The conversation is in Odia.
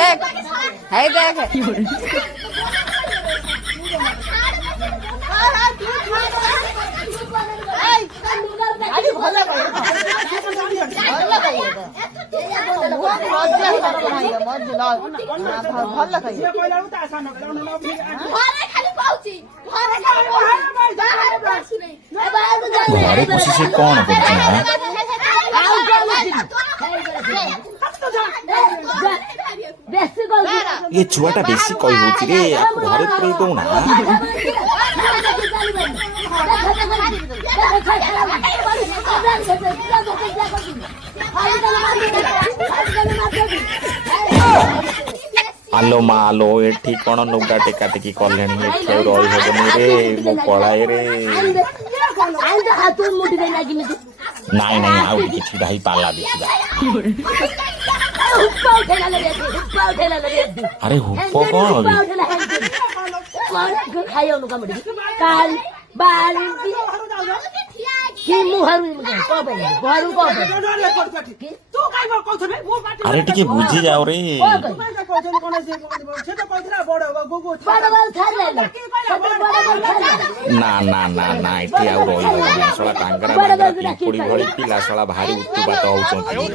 দেখ হাই দেখ ଘରେ ବସି ସେ କଣ କରୁଛି ନା? ଏ ଛୁଆଟା ବେଶୀ କହି ହଉଛି ରେ, ଆକୁ ଘରେ ପୁରେଇ ଦଉନା। ଆଲୋ ମା ଆଲୋ, ଏଠି କଣ ଲୁଗା ଟେକା ଟେକି କଲେଣି? ଏଠି ଆଉ ରହିହବନି ରେ, ମୁଁ ପଳାଏ ରେ। ନାଇଁ ନାଇଁ, ଆଉ ଟିକେ ଛିଡା ହେଇ ପାଲା ଦେଖିବା। ଆରେ ହୁପ କଣ ଆରେ ଟିକେ ବୁଝି ଯାଉ ରେ। ନା ନା ନା ନା, ଏଠି ଆଉ ରହିହବନି। ଶଳା ଟାଙ୍ଗରା ବାଙ୍ଗରା ପିମ୍ପୁଡି ଭଳି ପିଲା ଶଳା ଭାରି ଉତ୍ପାତ ହଉଛନ୍ତି।